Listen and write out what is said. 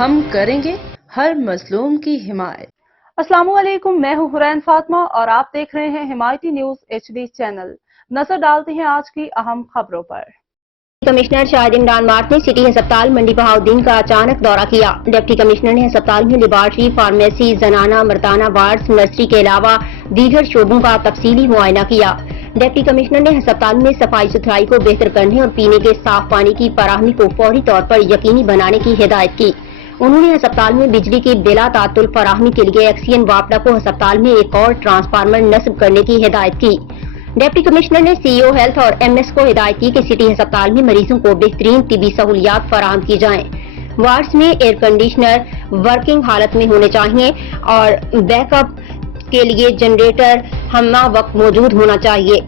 ہم کریں گے ہر مظلوم کی حمایت۔ السلام علیکم، میں ہوں حرین فاطمہ اور آپ دیکھ رہے ہیں حمایتی نیوز HD چینل۔ نظر ڈالتے ہیں آج کی اہم خبروں پر۔ کمشنر شاہد عمران مارٹ نے سٹی ہسپتال منڈی بہاؤالدین کا اچانک دورہ کیا۔ ڈپٹی کمشنر نے ہسپتال میں لیبارٹری، فارمیسی، زنانہ مردانہ وارڈز، نرسری کے علاوہ دیگر شعبوں کا تفصیلی معائنہ کیا۔ ڈپٹی کمشنر نے ہسپتال میں صفائی ستھرائی کو بہتر کرنے اور پینے کے صاف پانی کی فراہمی کو فوری طور پر یقینی بنانے کی ہدایت کی۔ انہوں نے ہسپتال میں بجلی کی بلا تعطل فراہمی کے لیے ایکسین واپڈا کو ہسپتال میں ایک اور ٹرانسفارمر نصب کرنے کی ہدایت کی۔ ڈپٹی کمشنر نے CEO ہیلتھ اور MS کو ہدایت کی کہ سٹی ہسپتال میں مریضوں کو بہترین طبی سہولیات فراہم کی جائیں۔ وارڈز میں ایئر کنڈیشنر ورکنگ حالت میں ہونے چاہیے اور بیک اپ کے لیے جنریٹر ہمہ وقت موجود ہونا چاہیے۔